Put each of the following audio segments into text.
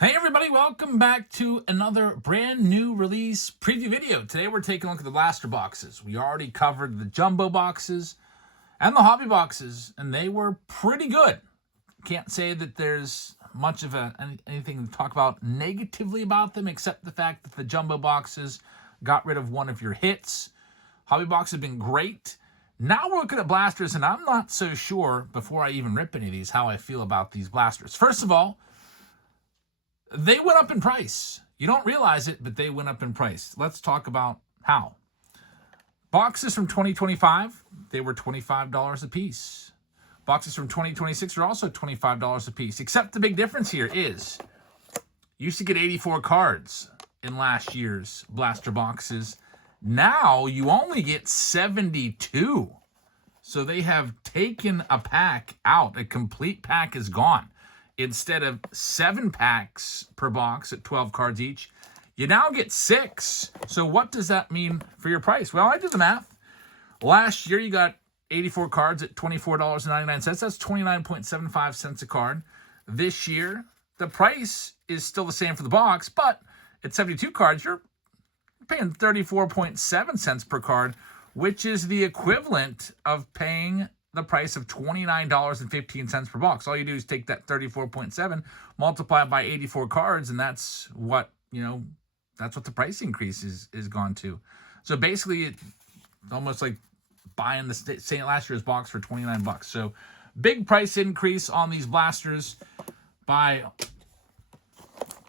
Hey everybody, welcome back to another brand new release preview video. Today we're taking a look at the blaster boxes. We already covered the jumbo boxes and the hobby boxes, and they were pretty good. Can't say that there's much of anything to talk about negatively about them, except the fact that the jumbo boxes got rid of one of your hits. Hobby boxes have been great. Now we're looking at blasters, and I'm not so sure, before I even rip any of these, how I feel about these blasters. First of all, they went up in price. You don't realize it, but they went up in price. Let's talk about how. Boxes from 2025, they were $25 a piece. Boxes from 2026 are also $25 a piece, except the big difference here is you used to get 84 cards in last year's blaster boxes. Now you only get 72. So they have taken a pack out. A complete pack is gone. Instead of 7 packs per box at 12 cards each, you now get 6. So what does that mean for your price? Well, I did the math. Last year, you got 84 cards at $24.99. That's 29.75 cents a card. This year, the price is still the same for the box, but at 72 cards, you're paying 34.7 cents per card, which is the equivalent of paying the price of $29.15 per box. All you do is take that 34.7, multiply it by 84 cards, and that's what, that's what the price increase is gone to. So basically, it's almost like buying the St. last year's box for 29 bucks. So big price increase on these blasters by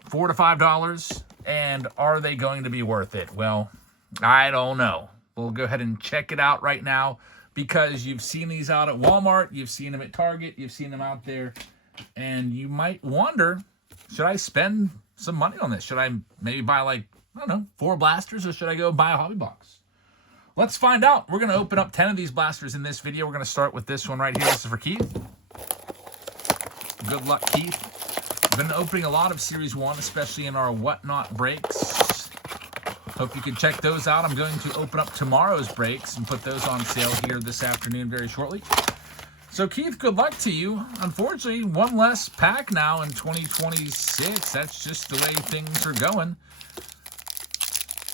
$4 to $5. And are they going to be worth it? Well, I don't know. We'll go ahead and check it out right now, because you've seen these out at Walmart, you've seen them at Target, you've seen them out there, and you might wonder, should I spend some money on this? Should I maybe buy 4 blasters, or should I go buy a hobby box? Let's find out. We're going to open up 10 of these blasters in this video. We're going to start with this one right here. This is for Keith. Good luck, Keith. We've been opening a lot of Series 1, especially in our Whatnot breaks. Hope you can check those out. I'm going to open up tomorrow's breaks and put those on sale here this afternoon very shortly. So, Keith, good luck to you. Unfortunately, one less pack now in 2026. That's just the way things are going.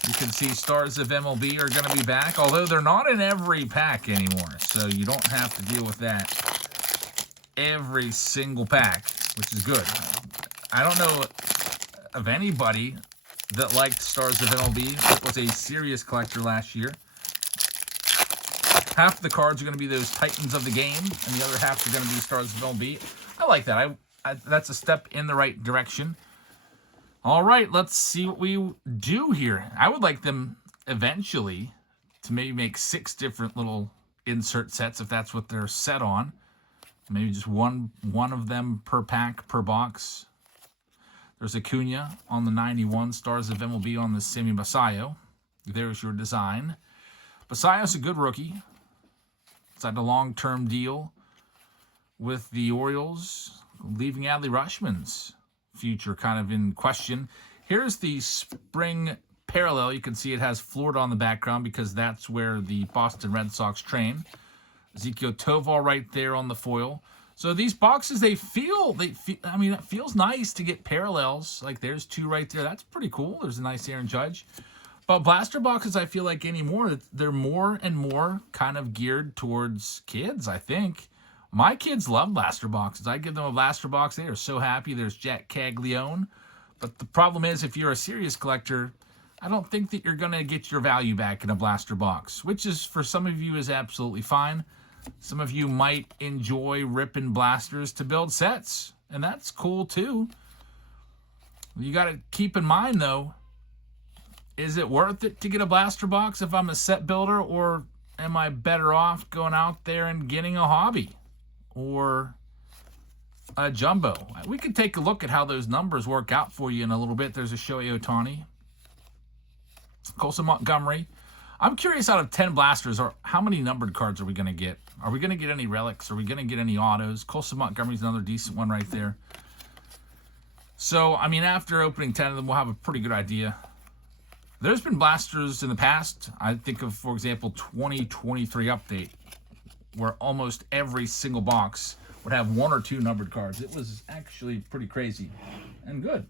You can see Stars of MLB are going to be back, although they're not in every pack anymore, so you don't have to deal with that every single pack, which is good. I don't know of anybody that liked Stars of MLB. That was a serious collector last year. Half the cards are going to be those Titans of the game, and the other half are going to be Stars of MLB. I like that. That's a step in the right direction. All right, let's see what we do here. I would like them eventually to maybe make 6 different little insert sets, if that's what they're set on. Maybe just one of them per pack, per box. There's Acuna on the 91, Stars of MLB on the Sammy Basayo. There's your design. Basayo's a good rookie. Signed a long-term deal with the Orioles, leaving Adley Rutschman's future kind of in question. Here's the spring parallel. You can see it has Florida on the background because that's where the Boston Red Sox train. Ezekiel Tovar right there on the foil. So these boxes, it feels nice to get parallels. Like there's 2 right there. That's pretty cool. There's a nice Aaron Judge. But blaster boxes, I feel like anymore, they're more and more kind of geared towards kids, I think. My kids love blaster boxes. I give them a blaster box. They are so happy. There's Jack Caglione. But the problem is, if you're a serious collector, I don't think that you're going to get your value back in a blaster box, which is, for some of you, is absolutely fine. Some of you might enjoy ripping blasters to build sets, and that's cool too. You got to keep in mind, though, is it worth it to get a blaster box if I'm a set builder, or am I better off going out there and getting a hobby or a jumbo? We could take a look at how those numbers work out for you in a little bit. There's a Shohei Ohtani, Colson Montgomery. I'm curious, out of 10 blasters, how many numbered cards are we going to get? Are we going to get any relics? Are we going to get any autos? Colson Montgomery's another decent one right there. So, after opening 10 of them, we'll have a pretty good idea. There's been blasters in the past. I think of, for example, 2023 update, where almost every single box would have 1 or 2 numbered cards. It was actually pretty crazy and good.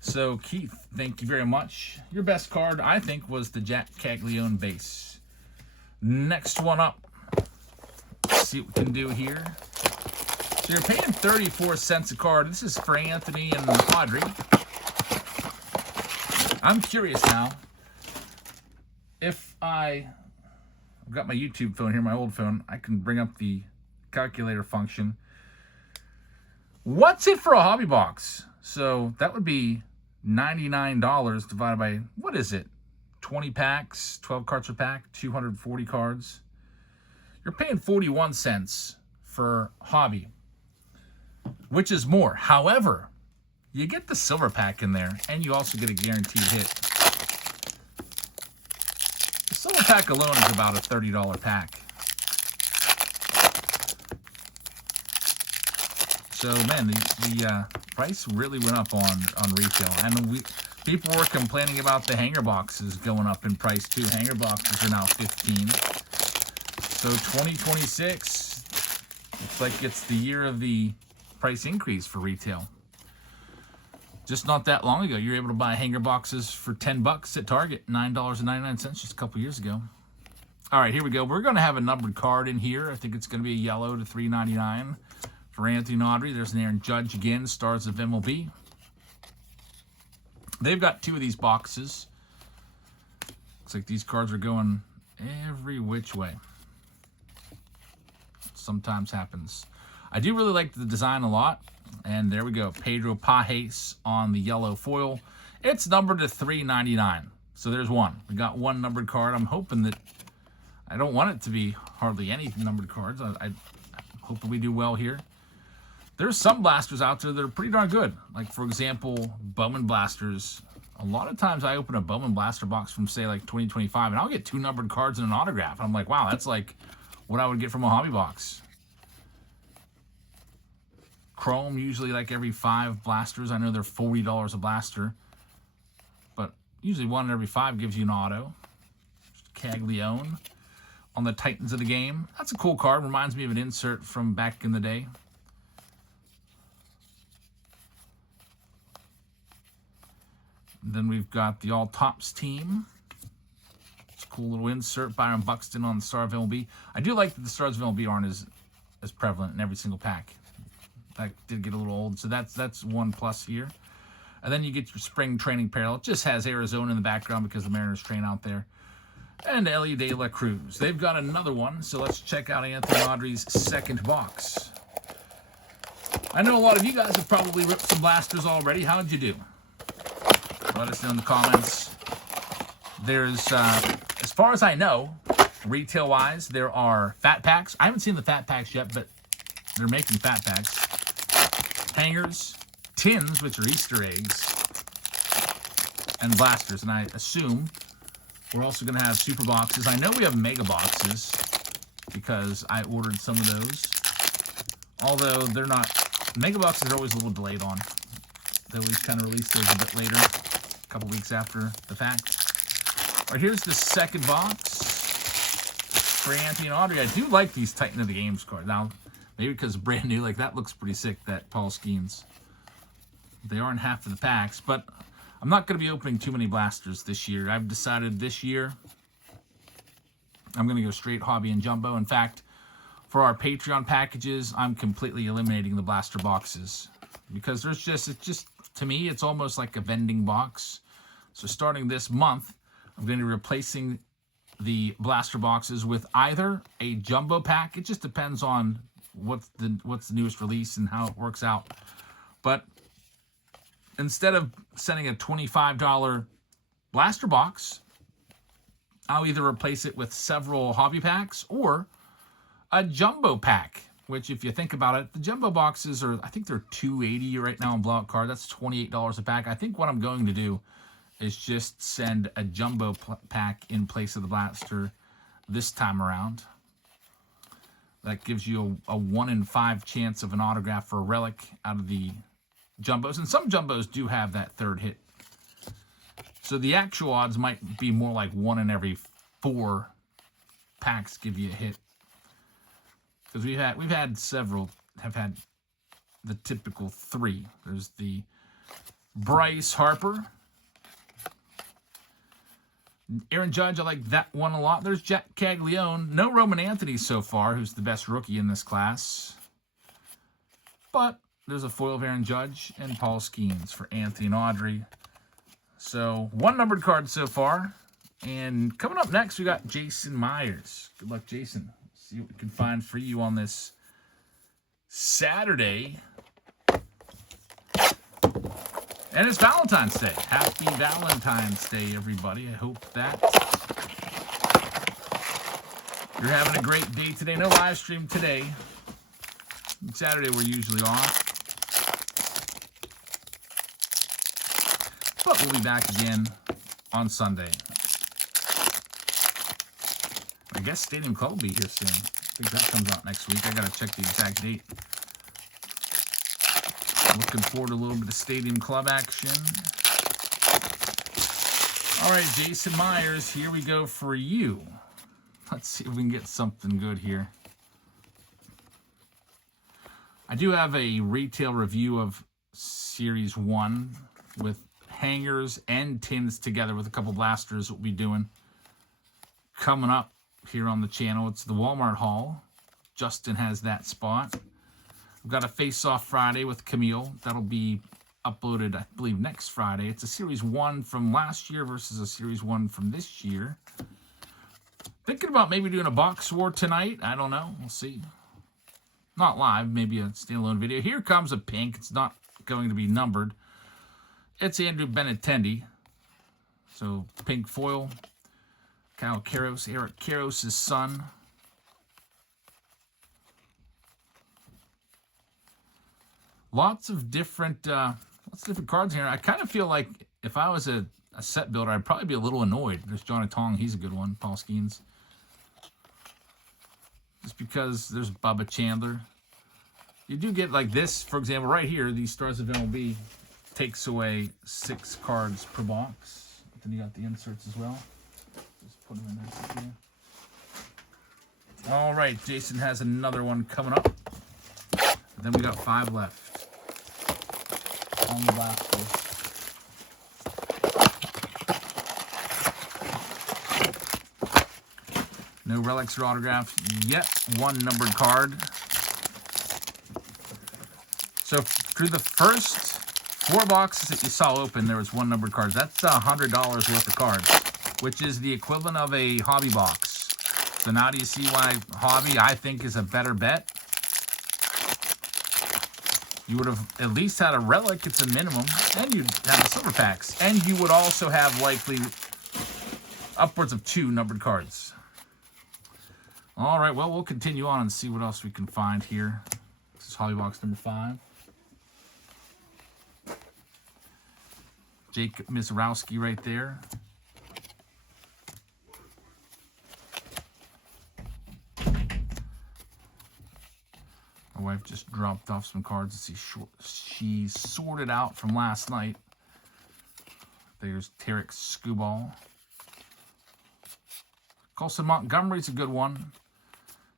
So, Keith, thank you very much. Your best card, I think, was the Jack Caglione base. Next one up. Let's see what we can do here. So you're paying 34 cents a card. This is for Anthony and Audrey. I'm curious now. If I've got my YouTube phone here, my old phone, I can bring up the calculator function. What's it for a hobby box? So that would be $99 divided by, what is it? 20 packs, 12 cards per pack, 240 cards. You're paying 41 cents for hobby, which is more. However, you get the silver pack in there, and you also get a guaranteed hit. The silver pack alone is about a $30 pack. So, man, the price really went up on retail. And people were complaining about the hanger boxes going up in price, too. Hanger boxes are now $15. So 2026, looks like it's the year of the price increase for retail. Just not that long ago, you were able to buy hanger boxes for $10 at Target, $9.99 just a couple years ago. All right, here we go. We're going to have a numbered card in here. I think it's going to be a yellow to $3.99 for Anthony and Audrey. There's an Aaron Judge again, stars of MLB. They've got two of these boxes. Looks like these cards are going every which way. Sometimes happens. I do really like the design a lot. And there we go. Pedro Pajes on the yellow foil. It's numbered to $3.99. So there's one. We got one numbered card. I'm hoping that, I don't want it to be hardly any numbered cards. I hope that we do well here. There's some blasters out there that are pretty darn good. Like, for example, Bowman blasters. A lot of times I open a Bowman blaster box from, say, like 2025, and I'll get two numbered cards and an autograph. I'm like, wow, that's like what I would get from a hobby box. Chrome, usually like every 5 blasters. I know they're $40 a blaster, but usually 1 every 5 gives you an auto. Caglione on the Titans of the game. That's a cool card. Reminds me of an insert from back in the day. Then we've got the All Tops team. It's a cool little insert. Byron Buxton on the Star of MLB. I do like that the Stars of MLB aren't as prevalent in every single pack. That did get a little old, so that's 1 plus here. And then you get your spring training parallel. It just has Arizona in the background because the Mariners train out there. And Ellie De La Cruz. They've got another one, so let's check out Anthony Audrey's second box. I know a lot of you guys have probably ripped some blasters already. How'd you do? Let us know in the comments. There's, as far as I know, retail-wise, there are fat packs. I haven't seen the fat packs yet, but they're making fat packs. Hangers, tins, which are Easter eggs, and blasters. And I assume we're also going to have super boxes. I know we have mega boxes because I ordered some of those. Although they're not, mega boxes are always a little delayed on. They always kind of release those a bit later, a couple weeks after the fact. All right, here's the second box for Anthony and Audrey. I do like these Titan of the Games cards. Now, maybe because it's brand new, like that looks pretty sick, that Paul Skeens. They aren't half of the packs, but I'm not going to be opening too many blasters this year. I've decided this year I'm going to go straight hobby and jumbo. In fact, for our Patreon packages, I'm completely eliminating the blaster boxes because it's just, to me, it's almost like a vending box. So starting this month, I'm going to be replacing the blaster boxes with either a jumbo pack. It just depends on what's the newest release and how it works out. But instead of sending a $25 blaster box, I'll either replace it with several hobby packs or a jumbo pack, which if you think about it, the jumbo boxes are, I think they're $2.80 right now on Blowout Card. That's $28 a pack. I think what I'm going to do is just send a jumbo pack in place of the blaster this time around. That gives you a 1 in 5 chance of an autograph for a relic out of the jumbos. And some jumbos do have that third hit. So the actual odds might be more like 1 in every 4 packs give you a hit. Because we've had several have had the typical 3. There's the Bryce Harper. Aaron Judge, I like that one a lot. There's Jack Caglione. No Roman Anthony so far, who's the best rookie in this class. But there's a foil of Aaron Judge and Paul Skeens for Anthony and Audrey. So, one numbered card so far. And coming up next, we got Jason Myers. Good luck, Jason. See what we can find for you on this Saturday. And it's Valentine's Day. Happy Valentine's Day, everybody. I hope that you're having a great day today. No live stream today. Saturday, we're usually off. But we'll be back again on Sunday. I guess Stadium Club will be here soon. I think that comes out next week. I got to check the exact date. Looking forward to a little bit of Stadium Club action. All right, Jason Myers, here we go for you. Let's see if we can get something good here. I do have a retail review of Series 1 with hangers and tins together with a couple blasters that we'll be doing coming up here on the channel. It's the Walmart haul. Justin has that spot. We've got a face-off Friday with Camille. That'll be uploaded, I believe, next Friday. It's a Series 1 from last year versus a Series 1 from this year. Thinking about maybe doing a box war tonight. I don't know. We'll see. Not live. Maybe a standalone video. Here comes a pink. It's not going to be numbered. It's Andrew Benintendi. So, pink foil. Kyle Karros. Eric Karros' son. Lots of different cards here. I kind of feel like if I was a set builder, I'd probably be a little annoyed. There's Johnny Tong. He's a good one. Paul Skeens. Just because there's Bubba Chandler. You do get like this, for example, right here. These Stars of MLB takes away 6 cards per box. Then you got the inserts as well. Just put them in there. All right, Jason has another one coming up. And then we got 5 left. On the last one. No relics or autographs yet. 1 numbered card. So through the first 4 boxes that you saw open, there was 1 numbered card. That's $100 worth of cards, which is the equivalent of a hobby box. So now do you see why hobby, I think, is a better bet? You would have at least had a relic, it's a minimum, and you'd have the silver packs. And you would also have likely upwards of 2 numbered cards. All right, well, we'll continue on and see what else we can find here. This is hobby box number 5. Jacob Mizrowski right there. My wife just dropped off some cards that she sorted out from last night. There's Tarek Skubal. Colson Montgomery's a good one.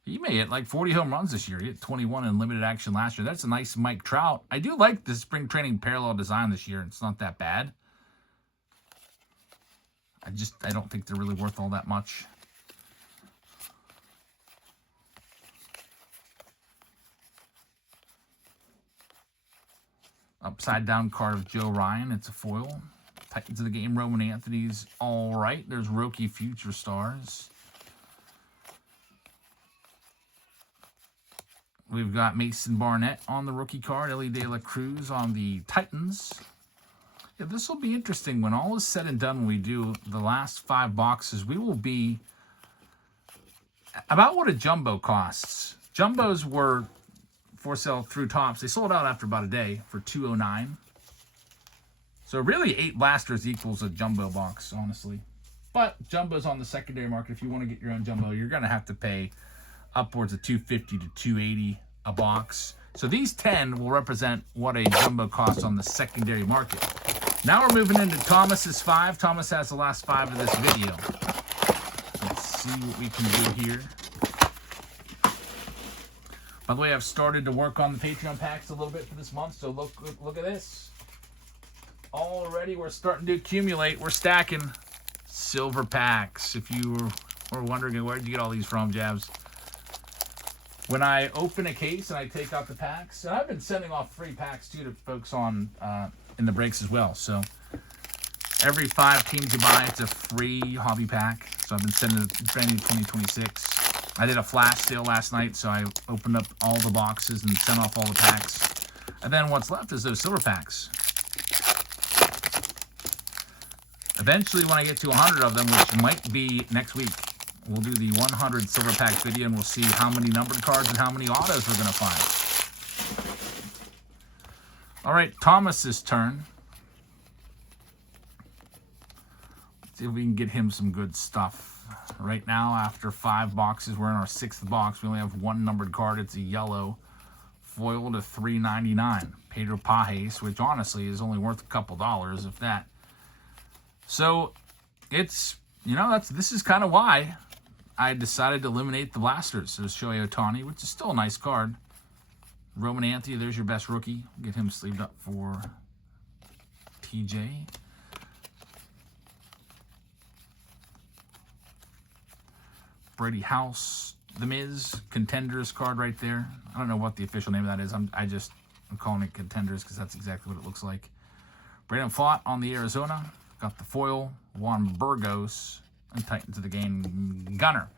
He may hit like 40 home runs this year. He hit 21 in limited action last year. That's a nice Mike Trout. I do like the spring training parallel design this year. It's not that bad. I don't think they're really worth all that much. Upside down card of Joe Ryan. It's a foil. Titans of the Game, Roman Anthony's all right. There's Roki Future Stars. We've got Mason Barnett on the rookie card. Ellie De La Cruz on the Titans. Yeah, this will be interesting. When all is said and done, when we do the last 5 boxes, we will be about what a jumbo costs. Jumbos were for sale through Tops. They sold out after about a day for $209. So really 8 blasters equals a jumbo box, honestly. But jumbo's on the secondary market. If you want to get your own jumbo, you're going to have to pay upwards of $250 to $280 a box. So these 10 will represent what a jumbo costs on the secondary market. Now we're moving into Thomas's 5. Thomas has the last 5 of this video. Let's see what we can do here. By the way, I've started to work on the Patreon packs a little bit for this month, so look at this. already we're starting to accumulate. We're stacking silver packs. If you were wondering where did you get all these from, Jabs? When I open a case and I take out the packs, and I've been sending off free packs too to folks on in the breaks as well. So every 5 teams you buy, it's a free hobby pack. So I've been sending a brand new 2026. I did a flash sale last night, so I opened up all the boxes and sent off all the packs. And then what's left is those silver packs. Eventually, when I get to 100 of them, which might be next week, we'll do the 100 silver pack video, and we'll see how many numbered cards and how many autos we're going to find. All right, Thomas's turn. Let's see if we can get him some good stuff. Right now, after 5 boxes, we're in our 6th box. We only have 1 numbered card. It's a yellow foil to $3.99. Pedro Pajes, which honestly is only worth a couple dollars, if that. So it's, you know, this is kind of why I decided to eliminate the blasters. There's Shohei Ohtani, which is still a nice card. Roman Anthony, there's your best rookie. Get him sleeved up for TJ. Brady House, The Miz, Contenders card right there. I don't know what the official name of that is. I'm calling it Contenders because that's exactly what it looks like. Brandon Pfaadt on the Arizona. Got the foil. Juan Burgos. And Titans of the game, Gunner.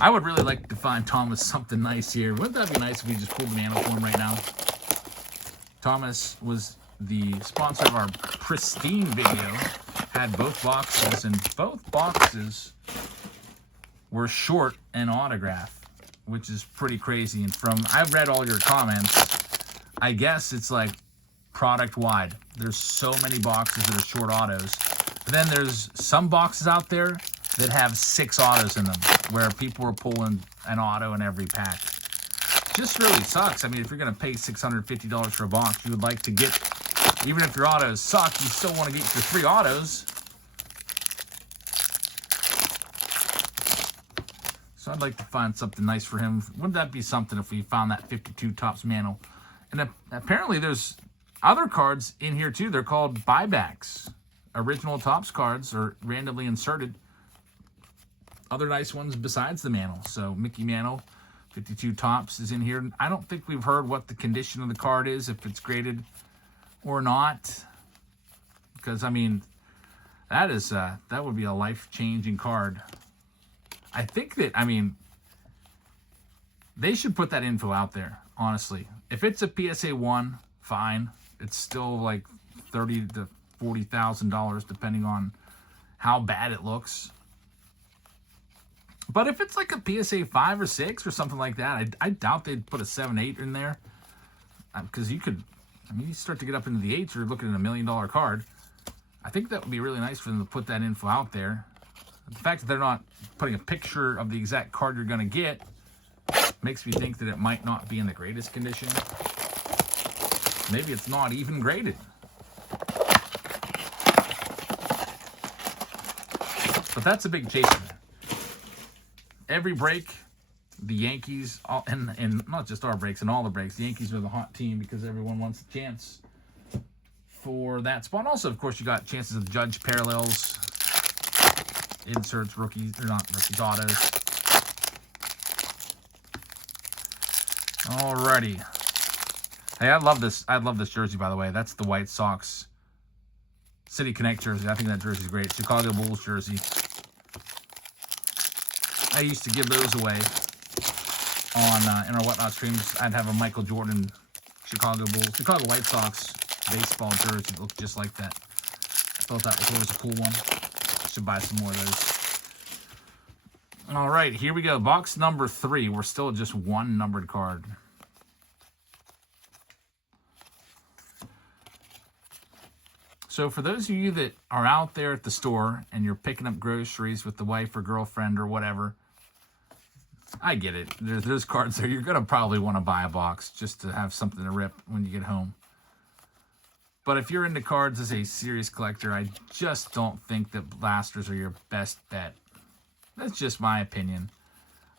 I would really like to find Thomas something nice here. Wouldn't that be nice if we just pulled the mantle for him right now? Thomas was the sponsor of our Pristine video. Had both boxes, and both boxes were short an autograph, which is pretty crazy. And I've read all your comments. I guess it's like product wide. There's so many boxes that are short autos. But then there's some boxes out there that have 6 autos in them, where people are pulling an auto in every pack. Just really sucks. I mean, if you're going to pay $650 for a box, you would like to get, even if your autos suck, you still want to get your 3 autos. So I'd like to find something nice for him. Wouldn't that be something if we found that 52 Topps mantle? And apparently there's other cards in here too. They're called buybacks. Original Topps cards are randomly inserted. Other nice ones besides the mantle. So Mickey Mantle, 52 Topps is in here. I don't think we've heard what the condition of the card is, if it's graded or not. Because, I mean, that would be a life-changing card. I think that, I mean, they should put that info out there, honestly. If it's a PSA 1, fine. It's still like $30,000 to $40,000, depending on how bad it looks. But if it's like a PSA 5 or 6 or something like that, I doubt they'd put a 7, 8 in there. Because you could, I mean, you start to get up into the 8s, you're looking at $1 million card. I think that would be really nice for them to put that info out there. The fact that they're not putting a picture of the exact card you're going to get makes me think that it might not be in the greatest condition. Maybe it's not even graded. But that's a big chaser. Every break, the Yankees, and not just our breaks, and all the breaks, the Yankees are the hot team because everyone wants a chance for that spot. Also, of course, you got chances of judge parallels, inserts, rookies, or not rookies, autos. Alrighty. Hey, I love this jersey, by the way. That's the White Sox City Connect jersey. I think that jersey is great. Chicago Bulls jersey. I used to give those away on in our Whatnot streams. I'd have a Michael Jordan Chicago White Sox baseball jersey that looked just like that. I thought that was always a cool one. Should buy some more of those. All right, here we go. Box number 3. We're still at just 1 numbered card. So for those of you that are out there at the store and you're picking up groceries with the wife or girlfriend or whatever, I get it. There's cards there. You're going to probably want to buy a box just to have something to rip when you get home. But if you're into cards as a serious collector, I just don't think that blasters are your best bet. That's just my opinion.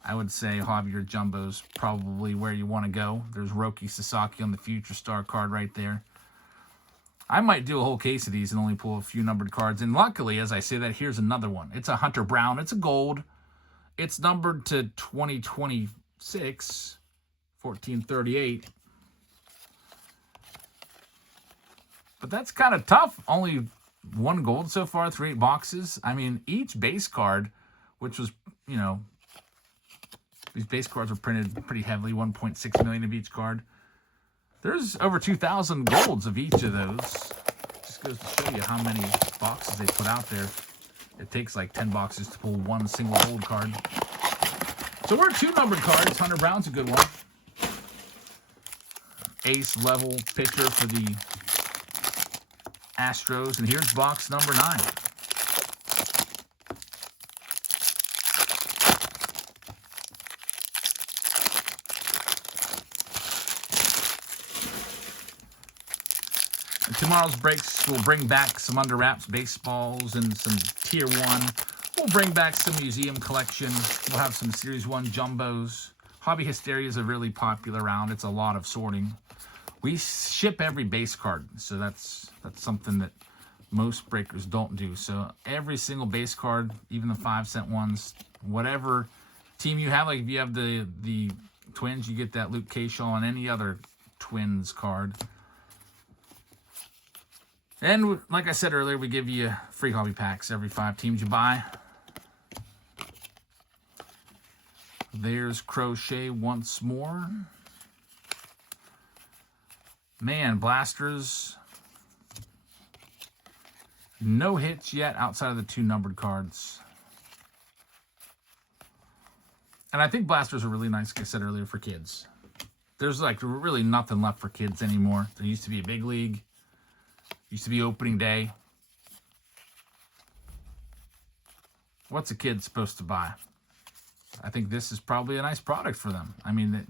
I would say Hobby or Jumbo's probably where you want to go. There's Roki Sasaki on the Future Star card right there. I might do a whole case of these and only pull a few numbered cards. And luckily, as I say that, here's another one. It's a Hunter Brown. It's a gold. It's numbered to 2026, 1438. But that's kind of tough. Only one gold so far, 3 boxes. I mean, each base card, which was, you know, these base cards were printed pretty heavily, 1.6 million of each card. There's over 2,000 golds of each of those. Just goes to show you how many boxes they put out there. It takes like 10 boxes to pull one single gold card. So we're 2 numbered cards. Hunter Brown's a good one. Ace level pitcher for the Astros. And here's box number 9. And tomorrow's breaks will bring back some under wraps baseballs and some tier 1. We'll bring back some museum collection. We'll have some series 1 jumbos. Hobby Hysteria is a really popular round. It's a lot of sorting. We ship every base card, so that's something that most breakers don't do. So every single base card, even the 5-cent ones, whatever team you have, like if you have the Twins, you get that Luke Kershaw and any other Twins card. And like I said earlier, we give you free hobby packs every 5 teams you buy. There's Crochet once more. Man, blasters. No hits yet outside of the 2 numbered cards. And I think blasters are really nice, like I said earlier, for kids. There's like really nothing left for kids anymore. There used to be a big league. Used to be opening day. What's a kid supposed to buy? I think this is probably a nice product for them. I mean,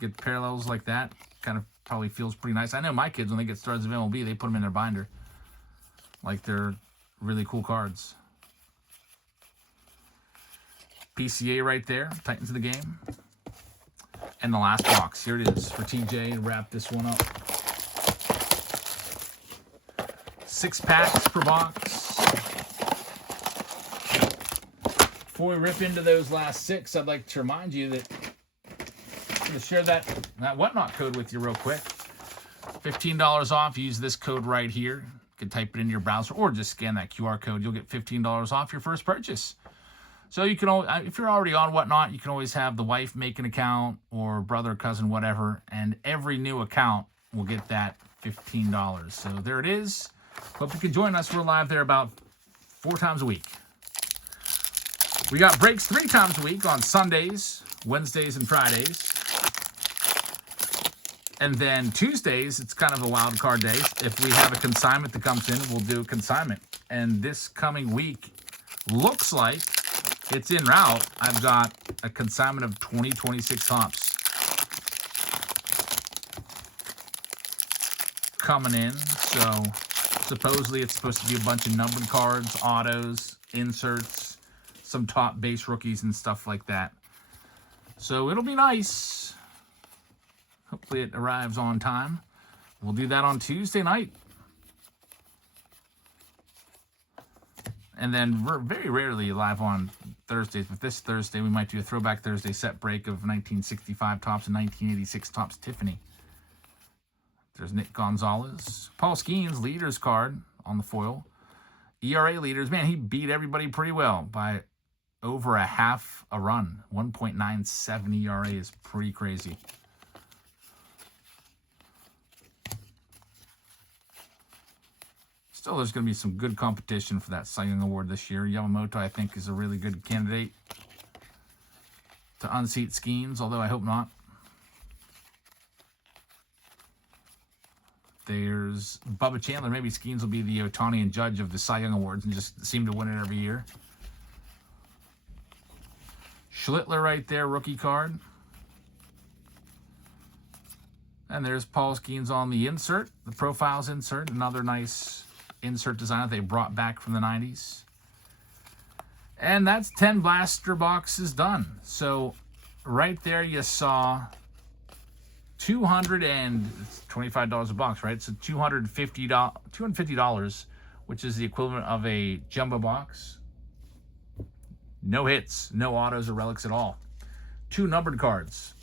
get parallels like that, kind of probably feels pretty nice. I know my kids, when they get starts of MLB, they put them in their binder. Like they're really cool cards. PCA right there, Titans of the game. And the last box, here it is for TJ to wrap this one up. 6 packs per box. Before we rip into those last 6, I'd like to remind you that I'm going to share that Whatnot code with you real quick. $15 off. Use this code right here. You can type it into your browser or just scan that QR code. You'll get $15 off your first purchase. So you can, if you're already on Whatnot, you can always have the wife make an account or brother, cousin, whatever, and every new account will get that $15. So there it is. Hope you can join us. We're live there about 4 times a week. We got breaks 3 times a week on Sundays, Wednesdays, and Fridays. And then Tuesdays, it's kind of a wild card day. If we have a consignment that comes in, we'll do a consignment. And this coming week looks like it's en route. I've got a consignment of 2026 Topps coming in. So supposedly it's supposed to be a bunch of numbered cards, autos, inserts, some top base rookies and stuff like that. So it'll be nice. Hopefully it arrives on time. We'll do that on Tuesday night. And then we're very rarely live on Thursdays. But this Thursday, we might do a Throwback Thursday set break of 1965 Topps and 1986 Topps Tiffany. There's Nick Gonzalez. Paul Skeens, leaders card on the foil. ERA leaders. Man, he beat everybody pretty well by over a half a run. 1.97 ERA is pretty crazy. Still, there's going to be some good competition for that Cy Young Award this year. Yamamoto, I think, is a really good candidate to unseat Skeens, although I hope not. There's Bubba Chandler. Maybe Skeens will be the Ohtani judge of the Cy Young Awards and just seem to win it every year. Schlittler right there, rookie card. And there's Paul Skeens on the insert, the profiles insert, another nice insert design that they brought back from the 90s. And that's 10 blaster boxes done. So right there you saw $225 a box, right? So $250, which is the equivalent of a jumbo box. No hits, no autos or relics at all. 2 numbered cards.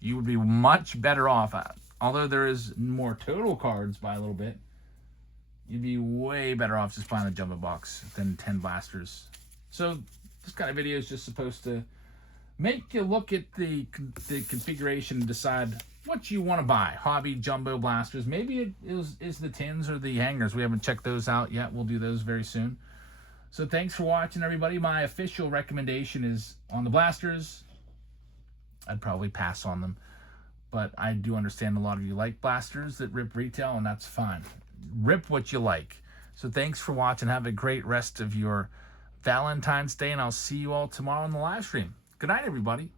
You would be much better off, although there is more total cards by a little bit, you'd be way better off just buying a jumbo box than 10 blasters. So this kind of video is just supposed to make you look at the configuration and decide what you want to buy. Hobby, jumbo blasters. Maybe it is the tins or the hangers. We haven't checked those out yet. We'll do those very soon. So thanks for watching, everybody. My official recommendation is on the blasters. I'd probably pass on them, but I do understand a lot of you like blasters that rip retail, and that's fine. Rip what you like. So thanks for watching. Have a great rest of your Valentine's Day, and I'll see you all tomorrow on the live stream. Good night, everybody.